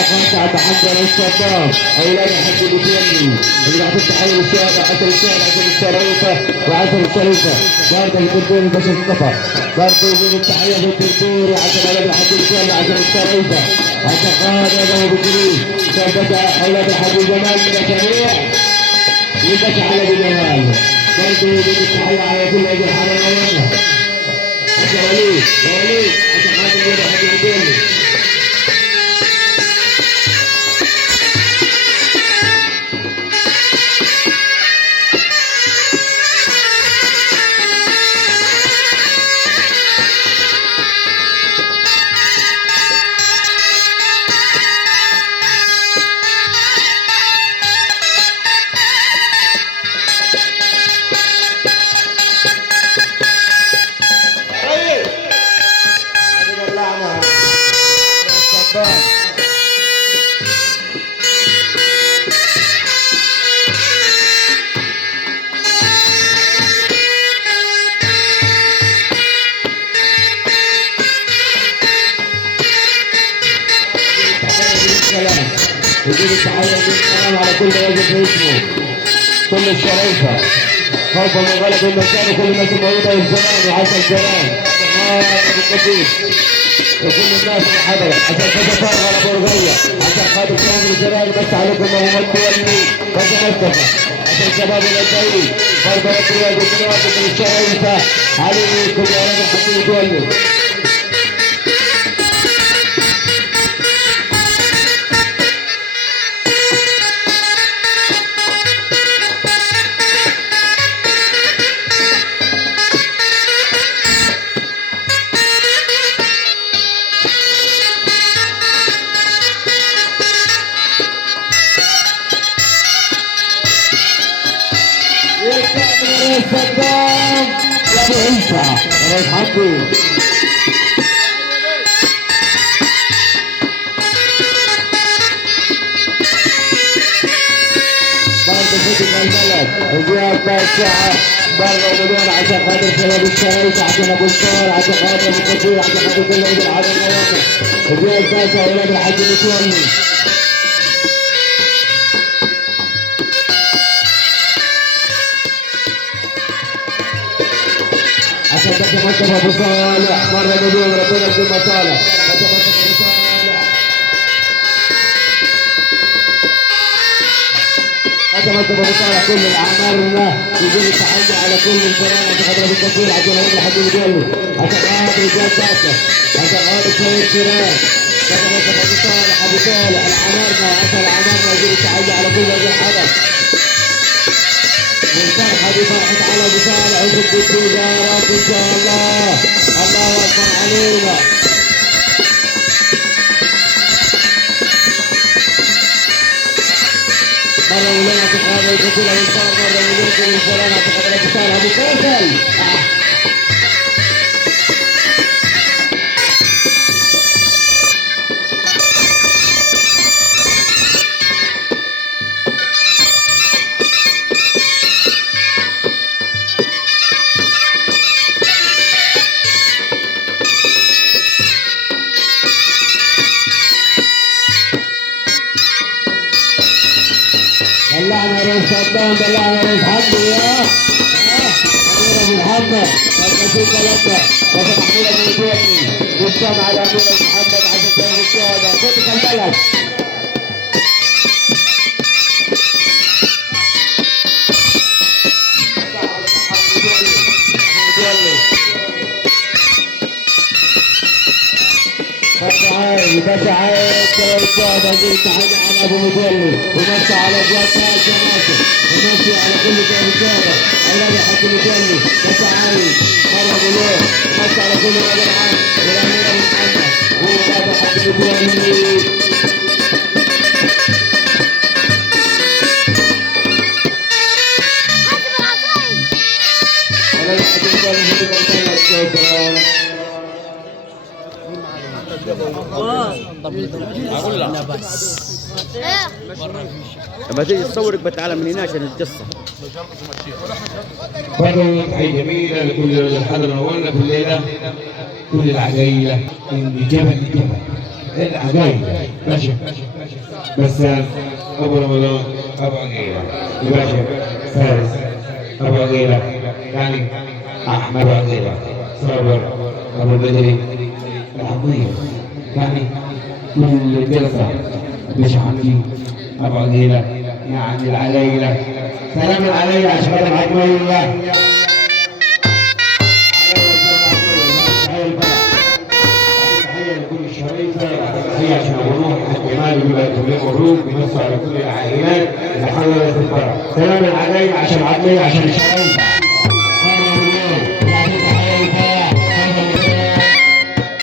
خمسة تحضر الصدام أولاد الحاج بوتيلي اللي راح تتحول الشارع عشر الشارع عشر الشريفة وعشر الشريفة برضه الكبير الباشا القطر برضه يجيب التحية في الكبير وعشر أولاد الحاج بوتيلي عشر الشريفة عشر قادة أبو بكري ثبت أولاد الحاج جمال من الجميع والباشا على أبو جمال برضه يجيب التحية على كل هذه الحالة الأولى عشر وليد عشر قادة أولاد الحاج بوتيلي يجيب التحية والسلام على كل واجب في اسمه كل الشريفة خوفا من غلب المكان وكل الناس الموجودة والزمان وعسى الجيران بالكثير وكل الناس اللي حضرت عشان كذا فرغ على برغية عشان خاطر كامل الجيران بس عليكم مهمات تولي بس مصطفى عشان شباب الأسعيد برضه يقول واجب من واجب من الشريفة عليكم يا رب الحكيم تولي صدام يا ابو عيسى يا حبي برضه فتح البلد وجاء الساعة برضه مليون عشان خاطر شباب الشرايط عشان ابو الصور عشان خاطر ابو كثير عشان خاطر كل عيد العاب المواقع وجاء الباشا اولاد الحاج متولي عشان تبقى مصطفى ابو صالح مره مليون ربنا يكون مصالح مصطفى ابو صالح مصطفى ابو صالح كل الاعمارنا يجيب التحيه على كل الفرق عشان خاطر ابو كثير عشان هو الحاج متولي عشان خاطر رجال باشا عشان خاطر سيد فراس مصطفى ابو صالح الاعمارنا وعشان اعمارنا يجيب التحيه على كل هذه الحدث والفرحة دي فرحة على ابو صالح وشكوا الدنيا يا رب ان شاء الله الله اكبر علينا مرة ولنا تقابل البطولة والفرح مرة ولكم الفرانة تقابل ابو صالح ابو فيصل دلعنا رئيس صدام دلعنا رئيس حمد يا امير محمد الكثير ثلاثة وفتح امير الموضوعي والسلام على امير محمد عشان تاخد الشهداء فتح البلد باشا عايد الشهداء يجيب التحية على ابو متولي ومشي على جواد ناس جماعته ومشي على كل جواد الشهداء اولاد الحاج متولي باشا عايد مره بلوه ومشي على كل ولاد العم والامير محمد واولاد الحاج متولي اقول لك لما تيجي تصورك بتعلم من هنا عشان القصه. برضه تحية جميلة لكل الحضر نورنا في الليلة كل العجايلة من جبل لجبل العجايب باشا بسام ابو رمضان ابو عقيله باشا فارس ابو عقيله يعني احمد ابو عقيله صابر ابو بدري العظيم يعني كل الجلسه باشا حمدي ابو عقيله يعني العليله سلام العليله عشان خاطر عقيله هي عشان الغروب الجمال بيبقى كل غروب بينص على كل العائلات لحول الفرح سلام العجايب عشان عقلية عشان الشرايط